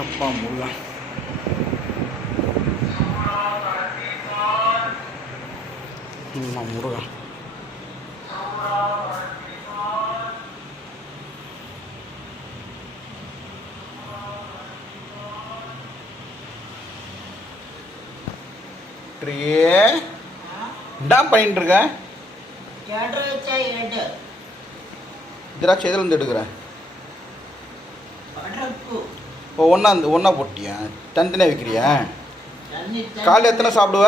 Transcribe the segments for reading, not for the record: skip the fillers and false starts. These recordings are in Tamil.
அப்பா முருகா. முருகா என்ன பண்ணிட்டு இருக்க? திராட்சை எதுலேருந்து எடுக்கிறேன்? இப்போ ஒன்றா போட்டியா? தனித்தனியாக வைக்கிறியா? காலையில் எத்தனை சாப்பிடுவ?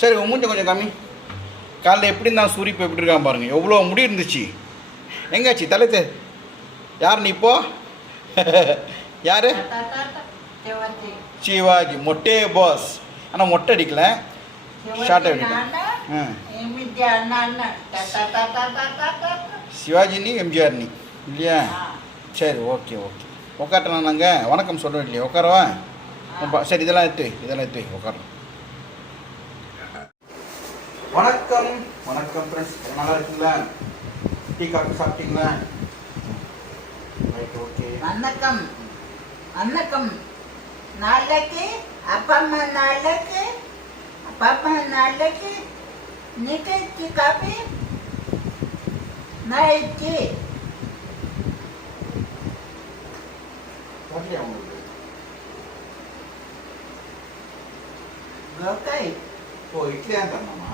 சரி, மூஞ்ச கொஞ்சம் கம்மி. காலையில் எப்படி இருந்தால் சூரிப்பு எப்படி இருக்கான் பாருங்க. எவ்வளோ முடி இருந்துச்சு. எங்காச்சு தலைத்து? யார் நீ இப்போ? யார்? சிவாஜி. மொட்டே பாஸ். ஆனால் மொட்டை அடிக்கல, ஷார்ட் அடிக்கல. சிவாஜி நீ, எம்ஜிஆர் நீ இல்லையா? சரி, ஓகே ஓகே. உட்காட்டலாம். நாங்கள் வணக்கம் சொல்கிறோம் இல்லையா? உட்காரவா? சரி, இதெல்லாம் எடுத்து உட்காரலாம். வணக்கம் வணக்கம் ஃப்ரெண்ட்ஸ், நல்லா இருக்குங்களா? டீ காஃபி சாப்பிட்டீங்களா? Right, okay. வணக்கம் வணக்கம். நாளைக்கு அப்பா அம்மா நாளைக்கு நிகழ்ச்சி காப்பி நைட்டு ஓகே. ஓ, இட்லி தான் தரணுமா?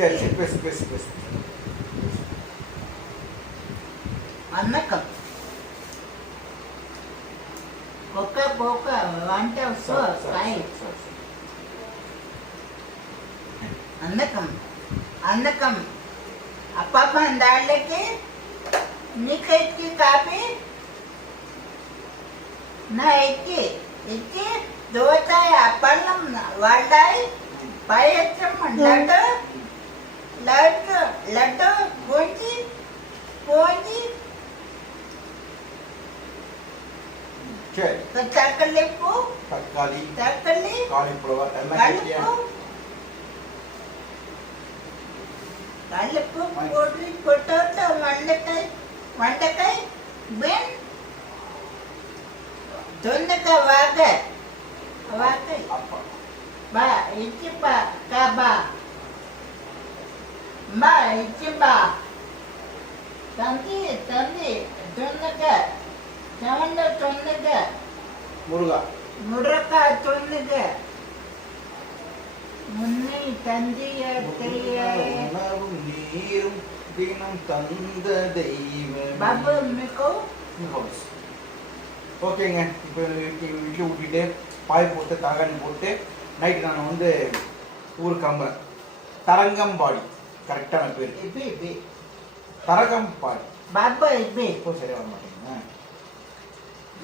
சரி சரி, பேசு. வணக்கம். போக்க వంట అన్నకం అప్పమ్మ దాళ్ళకి నీకెత్తి కాపీ నా ఇచ్చి దోచాయి అప్పన్నం వాళ్ళాయి పాయసం లడ్డు పోంచి தக்காளி காலிஃப்ளவர் கல்லுப்பு பொட்டோட்டோ வெண்டைக்காய் பீன் தொண்டைக்காய் வாகை பா இச்சிப்பா காபா பா இச்சிப்பா தம்பி தொண்டைக்காய் முருகக்காய் தொண்ணுக முன்னை உணவும் நீரும் தினம் தந்த தெய்வம். பாபு மிகோ ஓகேங்க. இப்போ இட்லி ஊட்டிட்டு பாய் போட்டு தகாணி போட்டு நைட்டு நான் வந்து ஊருக்கு கிளம்புறேன். தரங்கம்பாடி கரெக்டான பேர். தரங்கம்பாடி. பாபா இப்போ சரியாக வர மாட்டேங்க.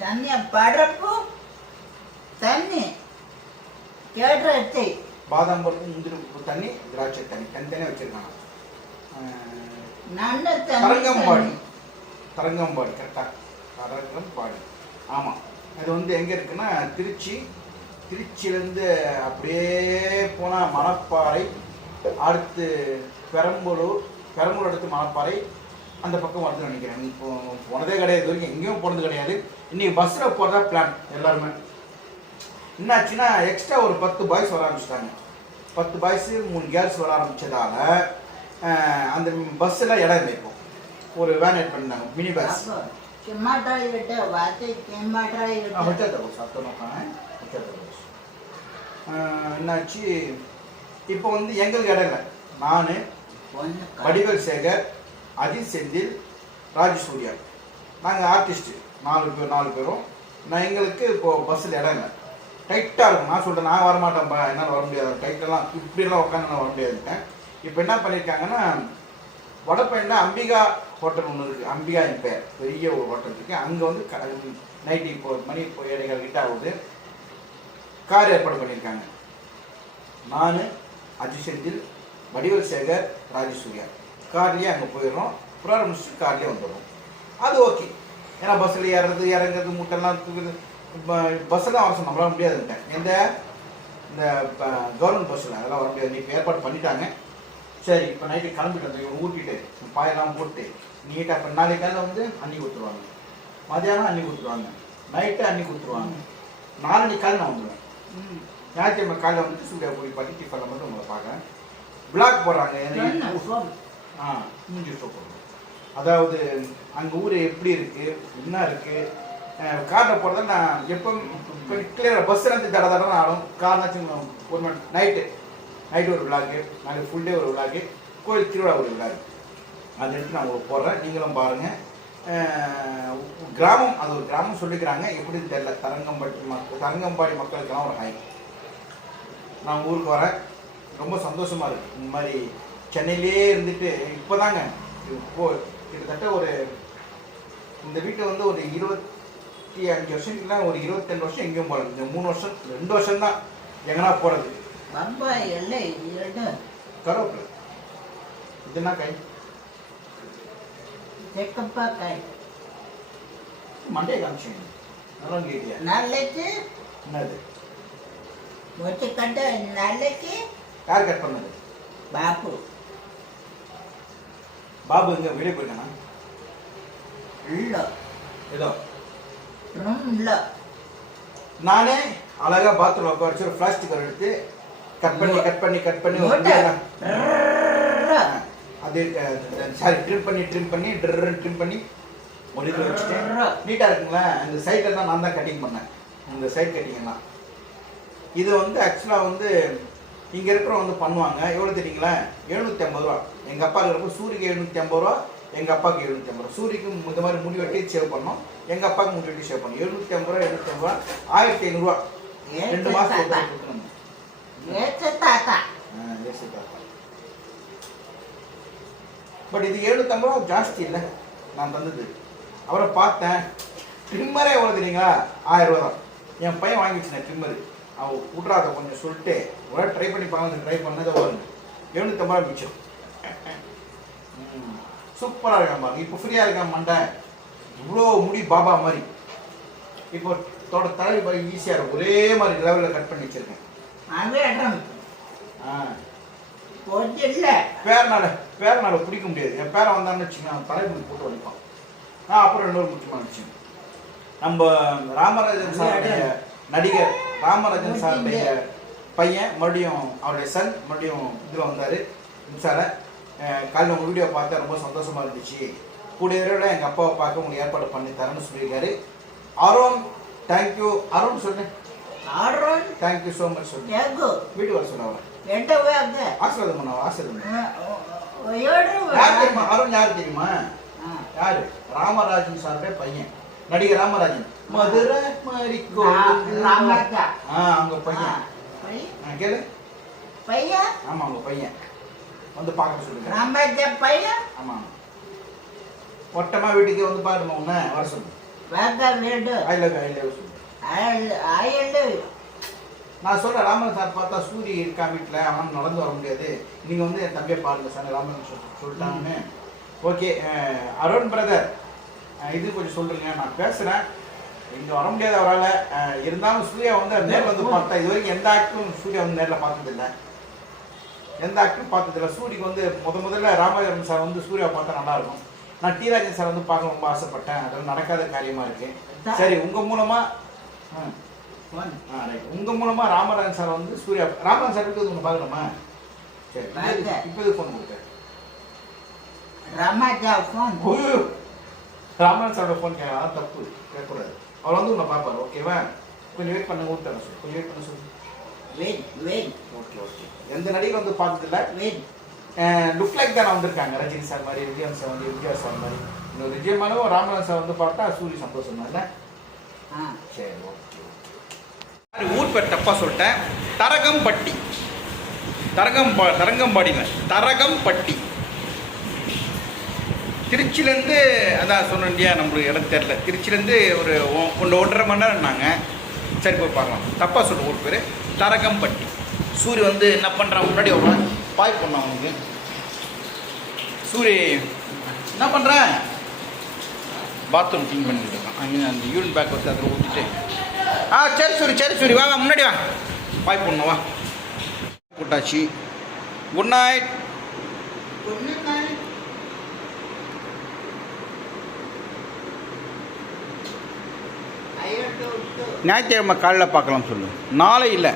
தண்ணிய படப்பு தண்ணி கேட்டு பாதாம் பருப்பு, முந்திரி பருப்பு தண்ணி, திராட்சை தண்ணி தனித்தனியாக வச்சுருக்காங்க. தரங்கம்பாடி கரெக்டாக. தரங்கம்பாடி, ஆமாம். அது வந்து எங்கே இருக்குன்னா திருச்சியிலேருந்து அப்படியே போனால் மணப்பாறை, அடுத்து பெரம்பலூர் அடுத்து மணப்பாறை, அந்த பக்கம் வந்து நினைக்கிறேன். இப்போ போனதே கிடையாது, இது வரைக்கும் எங்கேயும் போனது கிடையாது. இன்றைக்கி பஸ்ஸில் போகிறதா பிளான் எல்லாருமே. என்னாச்சுன்னா எக்ஸ்ட்ரா ஒரு 10 பாய்ஸ் வர ஆரம்பிச்சிட்டாங்க. 10 பாய்ஸு 3 கேர்ள்ஸ் வர ஆரம்பித்ததால் அந்த பஸ்ஸில் இடம் இல்லை. இப்போ ஒரு வேன் ஏட் பண்ணிட்டாங்க, மினி பஸ். என்னாச்சு, இப்போ வந்து எங்களுக்கு இடம் இல்லை. நான், வடிவேல் சேகர், அஜித் செந்தில், ராஜசூர்யா, நாங்கள் ஆர்டிஸ்ட்டு 4 பேரும். எங்களுக்கு இப்போது பஸ்ஸில் இடம் இல்லை, டைட்டாக இருக்கும். நான் சொல்கிறேன், நான் வரமாட்டேன்ப்பா, என்னால் வர முடியாது, டைட்டெல்லாம் இப்படியெல்லாம் உட்காந்து நான் வர முடியாதுட்டேன். இப்போ என்ன பண்ணியிருக்காங்கன்னா, வடபழனியில் அம்பிகா ஹோட்டல் ஒன்று இருக்குது. அம்பிகா என் பேர், பெரிய ஒரு ஹோட்டல் இருக்குது. அங்கே வந்து நைட்டு இப்போ மணி 7:15 கிட்ட ஆகுது. கார் ஏற்பாடு பண்ணியிருக்காங்க. நான், அஜித் செந்தில், வடிவேல் சேகர், ராஜசூர்யா கார்லேயே அங்கே போயிடுறோம். ப்ரோக்ராம் முடிச்சுட்டு கார்லேயே வந்துடுறோம். அது ஓகே. ஏன்னா பஸ்ஸில் ஏறுறது இறங்குறது மூட்டெல்லாம் தூக்குது. பஸ்ஸில் வர சொன்ன நம்மளால முடியாதுன்ட்டேன். இந்த கவர்மெண்ட் பஸ்ஸில் அதெல்லாம் வர முடியாது. இப்போ ஏற்பாடு பண்ணிட்டாங்க. சரி இப்போ நைட்டு கிளம்பிட்டு வந்து இவங்க ஊட்டிட்டு பாயெல்லாம் போட்டு நீட்டாக இப்போ நாளைக்கு காலையில் வந்து அன்னி கொடுத்துருவாங்க, மதியானம் அன்னி கொடுத்துருவாங்க, நைட்டு அன்னி கொடுத்துருவாங்க. நாளைக்கு காலையில் நான் வந்துடுவேன். ஞாயிற்றுக்கிழமை காலையில் வந்து சூர்யா போய் பண்ணி டிஃபனில் மட்டும் உங்களை பார்க்குறேன். பிளாக் போடுறாங்க மூஞ்சி போடுறோம். அதாவது அங்கே ஊர் எப்படி இருக்குது என்ன இருக்குது காரில் போகிறத நான் எப்போ இப்போ கிளியராக பஸ்ஸில் இருந்து தட தடன்னு ஆடும். காரணம் ஒரு மணி நைட்டு ஒரு விழாக்கு, நாளைக்கு ஃபுல் டே ஒரு விழாக்கு, கோயில் திருவிழா ஒரு விழாக்கு, அதை எடுத்து நான் உங்களுக்கு போடுறேன். நீங்களும் பாருங்கள். கிராமம், அது ஒரு கிராமம் சொல்லிக்கிறாங்க, எப்படின்னு தெரியல. தரங்கம்பாடி மக்களுக்கெல்லாம் ஒரு ஹாய். நான் ஊருக்கு வரேன், ரொம்ப சந்தோஷமாக இருக்குது. இந்த மாதிரி சென்னையிலே இருந்துட்டு இப்போ தாங்க கிட்டத்தட்ட ஒரு இந்த வீட்டில் வந்து ஒரு 25 வருஷம் இல்லை, ஒரு 22 வருஷம் எங்கேயும் போகல. இந்த 3 வருஷம் 2 வருஷம் தான் எங்கன்னா போகிறது. கருவேப்பிலை இதுனா கை மண்டே காமிச்சிங்க நல்லா கேட்டியா? நாளைக்கு என்னது மொச்சை கட்ட நாளைக்கு யார் கட் பண்ணது? பாபு. பாபு எங்க வெளியே போயிருக்கானா? இல்லை ஏதோ இல்லை. நானே அழகா பாத்ரூம் உட்கார வச்சு ஒரு பிளாஸ்டிக் கவர் எடுத்து கட் பண்ணி அது சாரி ட்ரிம் பண்ணி ஒரு இதில் வச்சுட்டேன். நீட்டாக இருக்குங்களா? இந்த சைட்டில் தான் நான் தான் கட்டிங் பண்ணேன். இந்த சைட் கட்டிங்கெல்லாம் இது வந்து ஆக்சுவலாக வந்து இங்கே இருக்கிறவங்க வந்து பண்ணுவாங்க. எவ்வளோ தெரியுங்களா? 750 ரூபா. எங்கள் அப்பா இருக்கிறப்போ சூரிக்கு 750 ரூபா, எங்கள் அப்பாவுக்கு 750 ரூபா. சூரிக்கு இந்த மாதிரி முடி வெட்டி சேவ் பண்ணோம், எங்கள் அப்பாவுக்கு முடி வெட்டி சேவ் பண்ணோம். 750 ரூபா 1500 ரூபா 2 மாதம் கொடுக்கணும். பட் இது 750 ரூபா ஜாஸ்தி இல்லை நான் தந்தது. அவரை பார்த்தேன், ட்ரிம்மரே எவ்வளோ தெரியுங்களா? 1000 ரூபா தான். என் பையன் வாங்கி வச்சுனேன் ட்ரிம்மரு. அவன் விட்றாத கொஞ்சம் சொல்லிட்டு ஒரு ட்ரை பண்ணி பார்க்க ட்ரை பண்ணதை வருங்க 750 ரூபா மிச்சம். சூப்பராக இருக்கான் பாருங்க. இப்போ ஃப்ரீயாக இருக்கான் மண்டை, இவ்வளோ முடி பாபா மாதிரி. இப்போ தலைவி பாருங்க ஈஸியாக இருக்கும், ஒரே மாதிரி லெவலில் கட் பண்ணி வச்சுருக்கேன். பேரனால பிடிக்க முடியாது. என் பேரை வந்தான்னு வச்சுக்கோங்க தலைப்பு போட்டு வலிப்பான். அப்புறம் இன்னொரு முக்கியமான விஷயம், நம்ம ராமராஜன் சாருடைய நடிகர் ராமராஜன் சாருடைய பையன் மறுபடியும் அவருடைய சன் மறுபடியும் இதில் வந்தார் மின்சார. காலையில் உங்கள் வீடியோ பார்த்தா ரொம்ப சந்தோஷமாக இருந்துச்சு. கூடிய விரைவில் எங்கள் அப்பாவை பார்க்க உங்களுக்கு ஏற்பாடு பண்ணி தரேன்னு சொல்லியிருக்காரு. அருண் தேங்க்யூ. அருண் சொன்னேன், தேங்க்யூ ஸோ மச் சொல்லு. வீட்டுக்கு வர சொன்ன அவரை ஆசீர்வாதம் பண்ண ஆசீர்வாதம். யார் தெரியுமா அருண்? யார் தெரியுமா? யாரு? ராமராஜன் சாருடைய பையன், நடிகர் ராமராஜன். மதுரை மாரிக்கோ அவங்க பையன். கேளு பையன். ஆமா அவங்க பையன் வந்து பார்க்க சொல்லுங்க. பையன் ஆமா மொட்டமா வீட்டுக்கு வந்து பாருமா உன்ன வர சொல்லு. நான் சொல்றேன் ராமன் சார் பார்த்தா சூரி இருக்கா வீட்டில், அவன் நடந்து வர முடியாது, நீங்க வந்து என் தம்பியை பாருங்க சார் ராமன் சொல்லிட்டாங்கன்னு. ஓகே அருண் பிரதர் இது கொஞ்சம் சொல்லுங்க, நான் பேசுறேன். இங்க வர முடியாது அவரால். இருந்தாலும் சூர்யா வந்து நேரில் வந்து பார்த்தா இது வரைக்கும் எந்த ஆக்டரும் சூர்யா வந்து நேரில் பார்த்ததில்லை, எந்த ஆக்டரும் பார்த்ததில்லை. சூரிக்கு வந்து முதல்ல ராமராஜன் சார் வந்து சூர்யா பார்த்தா நல்லா இருக்கும். நான் டி ராஜன் சார் வந்து பார்க்க ரொம்ப ஆசைப்பட்டேன், அதெல்லாம் நடக்காத காரியமா இருக்கு. சரி உங்க மூலமா உங்க மூலமா ராமராஜன் சார் வந்து சூர்யா ராமராஜன் சார் வீட்டு ஒன்று பார்க்கணுமா? சரி இப்போ இது ஃபோன் கொடுத்தேன். ராமராஜன் சாரோட ஃபோன் கேட்க தப்பு கேட்கக்கூடாது. அவர் வந்து உன்னை பார்ப்பார். ஓகேவா? கொஞ்சம் வெயிட் பண்ண ஊற்றுறேன் சொல்லு, கொஞ்சம் வெயிட் பண்ண சொல்லு. Okay okay. எந்த நடிகர் வந்து பார்த்ததில்ல, லுக் லைக் தான் வந்திருக்காங்க. ரஜினி சார் மாதிரி, விஜயன் சார் மாதிரி, விஜயா சார் மாதிரி. இன்னொரு விஜயமானவும் ராமராஜன் சார் வந்து பார்த்தா சூரிய சந்தோஷம் தான் இல்லை? சரி ஓகே. ஊர் பேர் தப்பாக சொல்லிட்டேன். தரகம்பட்டி, தரங்கம்பாடியில் தரகம்பட்டி. திருச்சியிலேருந்து அதான் சொன்னேன் இல்லையா, நம்மளுக்கு இடம் தெரில. திருச்சியிலேருந்து ஒரு 1.5 மணி நேரம் நாங்கள். சரி போய் பார்க்கலாம். தப்பாக சொல்லுவோம் ஊர் பேர் தரகம்பட்டி. சூரிய வந்து என்ன பண்ணுறான், முன்னாடி வருவான் பாய் பண்ணான் அவனுக்கு. சூரிய என்ன பண்ணுறேன், பாத்ரூம் க்ளீன் பண்ணிட்டு இருக்கான். அங்கே அந்த யூரின் பேக் வந்து அதில் ஊற்றிட்டு சரி சூரி வா முன்னாடி வா பாய் பண்ணணும் வா. போட்டாச்சு. Good night. ஒன்று நாள் ஐயோட்டு விட்டு ஞாயிற்றுக்கிழமை காலையில் பார்க்கலாம் சொல்லு. நாளை இல்லை,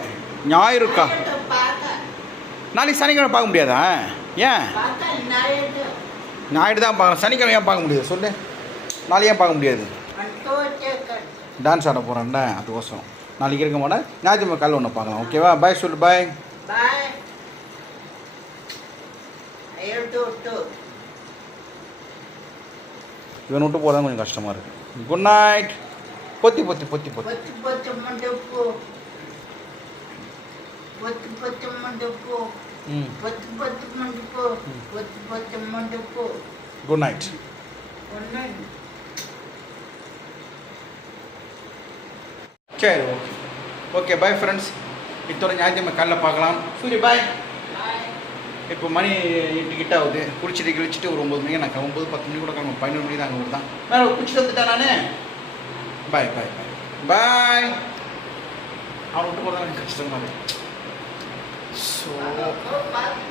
ஞாயிறுக்கா. ஐயோட்டு பார்க்க நாளைக்கு சனிக்கிழமை பார்க்க முடியாதா? ஏன்? பார்க்க நாயோட்டு ஞாயிறு தான் பார்க்கலாம், சனிக்கிழமை ஏன் பார்க்க முடியாது சொல்லு? நாளைக்கு ஏன் பார்க்க முடியாது? அட்டோ சேக்கட் டான்ஸ் ஆட போகிறேன்டா, அதுக்கோசரம். நாளைக்கு இருக்க மாட்டேன், ஞாயிற்றுக்கிழமை காலையில் ஒன்று பார்க்கலாம். ஓகேவா? பாய் சொல்லு. பாய். பாய் ஐயோட்டு விட்டு இவன் விட்டு போகிறதா கொஞ்சம் கஷ்டமாக இருக்குது. Good night. பொத்தி பொத்தி பொத்தி பொத்தி. பொத்து பொத்து மண்டப்பு பொத்து பொத்து மண்டப்பு ம். பொத்து பொத்து மண்டப்பு பொத்து பொத்து மண்டப்பு குட் நைட். ஒன்று சரி, ஓகே. Okay, bye friends. இத்தோட ஞாயிற்றுக்கிழமை காலையில் பார்க்கலாம். சூரிய பாய். பாய் இப்போ மணி 8 கிட்ட ஆகுது. குளிச்சுட்டு கிழிச்சிட்டு ஒரு 9 மணிக்கு நான் 9-10 மணி கூட கிளம்பும். 11 மணிக்கு தான் அங்கே ஊர் தான். மேலே குளிச்சுட்டு வந்துட்டேன் நான். பாய் பாய் பாய் பாய். அவனை விட்டு போகிறதா எனக்கு கஷ்டமாக இருக்குது. ஸோ பார்த்து